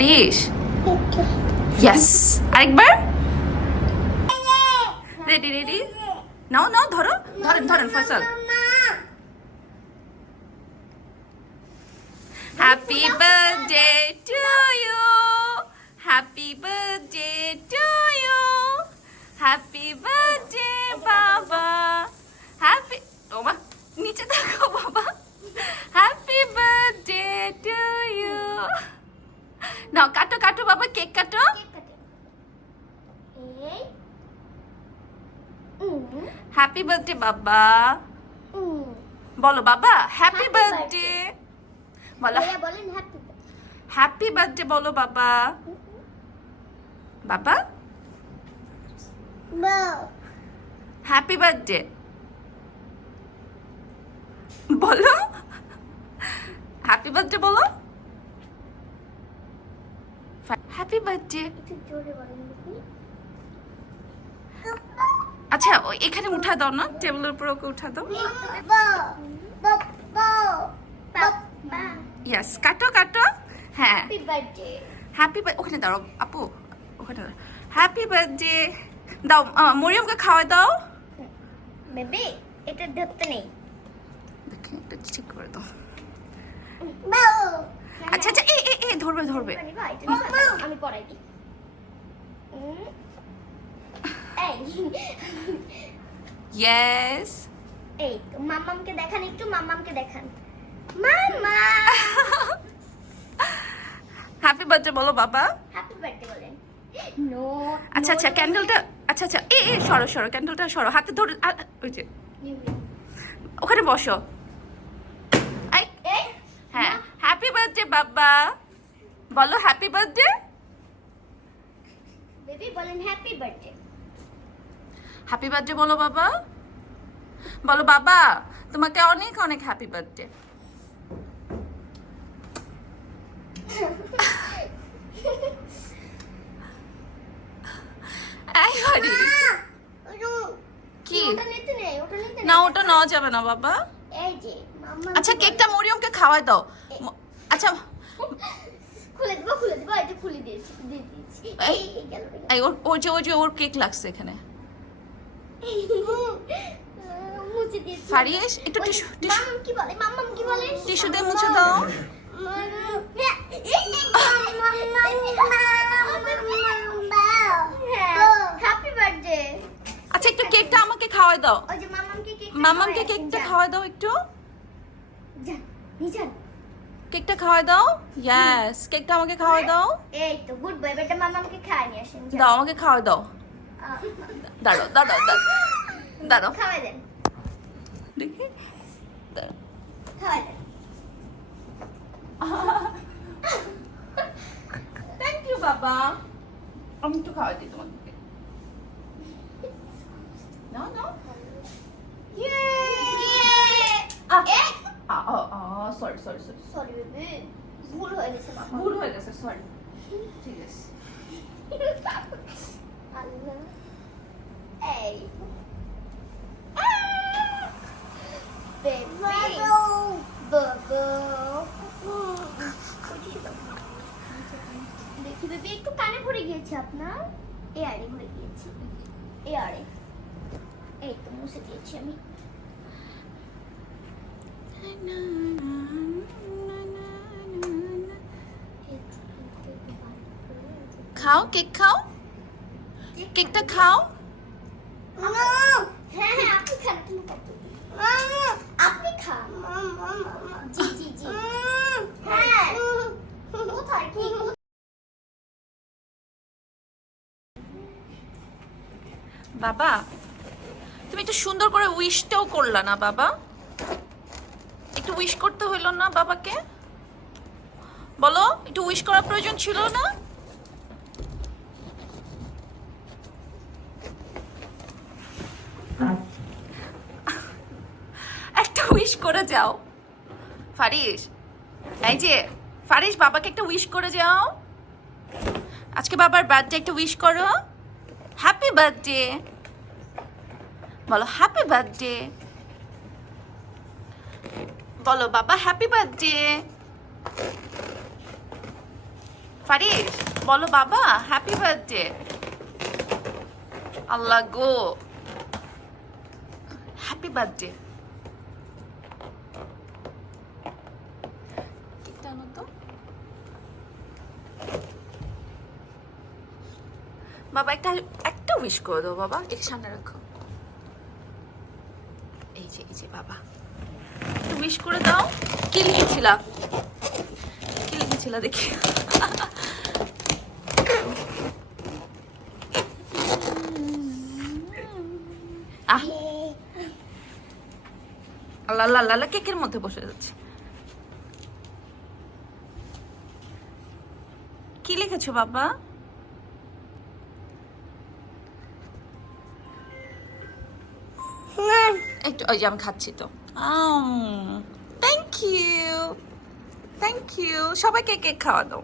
Faris yes আরেকবার ready ready নাও নাও ধরো ধরেন ধরেন Faisal happy birthday to you happy birthday to you happy birthday বাবা হ্যাপি ওমা নিচে দেখো বাবা হ্যাপি বার্থডে টু ইউ নাও কাটো কাটো বাবা কেক কাটো এই উম, হ্যাপি বার্থডে বাবা। বলো বাবা হ্যাপি Happy বার্থডে বলো। হ্যাপি বার্থডে বলো বাবা। বাবা। হ্যাপি বার্থডে বলো। হ্যাপি বার্থডে বলো। হ্যাপি বার্থডে একটু জোরে বলেন দেখি আচ্ছা এখানে উঠা দাও না টেবিলের উপর ওকে উঠা দাও। ইয়াস কাটো কাটো। হ্যাঁ। হ্যাপি বার্থডে ওখানে দাঁড়াও আপু ওখানে হ্যাপি বার্থডে দাও মরিয়মকে খাওয়াই দাও। বেবি এটা ধরতে নেই। দেখি একটু ঠিক করে দাও। আচ্ছা আচ্ছা এ এ ধরবে ধরবে। আমি পড়াই দিই। এই ইয়েস এই তো মামামকে দেখান একটু মামামকে দেখান। মামা! হ্যাপি বার্থডে বলো বাবা। হ্যাপি বার্থডে বলেন। নো আচ্ছা আচ্ছা ক্যান্ডেলটা আচ্ছা আচ্ছা এ এ সরো সরো ক্যান্ডেলটা সরো হাতে ধরে আ, আ, ওই যে। ওখানে বসো। আই হ্যাঁ হ্যাপি বার্থডে বাবা। বলো হ্যাপি বার্থডে বেবি বলেন হ্যাপি বার্থডে হ্যাপি বার্থডে বলো বাবা। বলো বাবা তোমাকে অনেক অনেক হ্যাপি বার্থডে কি? না ওটা নেওয়া যাবে না বাবা। আচ্ছা কেকটা মরিয়মকে খাওয়াই দাও। আচ্ছা। খুলে দেবো খুলে দেবো এই খুলে দিয়েছি দিয়ে দিয়েছি। এই। এই এই গেল। গেল। এই ওর ওর যে ওই যে ওর কেক লাগছে এখানে। ফারিস একটু টিস্যু টিস্যু। কি বলে? মাম্মাম কি বলে? টিস্যু দিয়ে মুছে দাও। আচ্ছা একটু কেকটা আমাকে খাওয়াই দাও। মামামকে কেকটা খাওয়াই দাও একটু। কেকটা খাওয়াই দাও। ইয়েস কেকটা আমাকে খাওয়াই দাও। এই তো গুড বয় বেটা মামামকে খাওয়াই নিয়ে আসেন দাও আমাকে খাওয়াই দাও। আহ, দাঁড়াও দাঁড়াও দাঁড়াও দাঁড়াও খাওয়াই দেন দেখি দাঁড়াও। খাওয়াই দেন থ্যাংক ইউ বাবা আমি একটু খাওয়াই দিই তোমাদেরকে নাও নাও ইয়ে আহ, sorry sorry sorry sorry baby ভুল হয়ে গেছে মামা ভুল হয়ে গেছে সরি ঠিক আছে আল্লাহ এই বেবি বাবা দেখি বেবি একটু কানে ভরে গিয়েছে আপনার এ আরে ভরে গিয়েছে এ আরে এই তো মুছে দিয়েছি আমি খাও কেক খাও কেকটা খাও বাবা তুমি একটু সুন্দর করে উইশটাও করলা না বাবা? একটু উইশ করতে হইল না বাবাকে? বলো একটু উইশ করার প্রয়োজন ছিল না একটা উইশ করে যাও। ফারিস এই যে ফারিস বাবাকে একটা উইশ করে যাও। আজকে বাবার বার্থডে একটা উইশ করো। হ্যাপি বার্থডে বলো হ্যাপি বার্থডে বলো, বাবা হ্যাপি বার্থডে ফারিস বলো, বাবা হ্যাপি বার্থডে আল্লাহ গো। হ্যাপি বার্থডে কেকটা আনো তো বাবা, একটা একটা উইশ করে দাও বাবা। এটা সামনে রাখো। এই যে এই যে বাবা। একটু উইশ করে দাও। কি লিখেছিলা কি লিখেছিলা দেখি। আল্লাহ আল্লাহ, কেকের মধ্যে বসে যাচ্ছে। কি লিখেছো বাবা? একটু ওই যে আমি খাচ্ছি তো। থ্যাংক ইউ থ্যাংক ইউ সবাইকে কেক খাওয়া দাও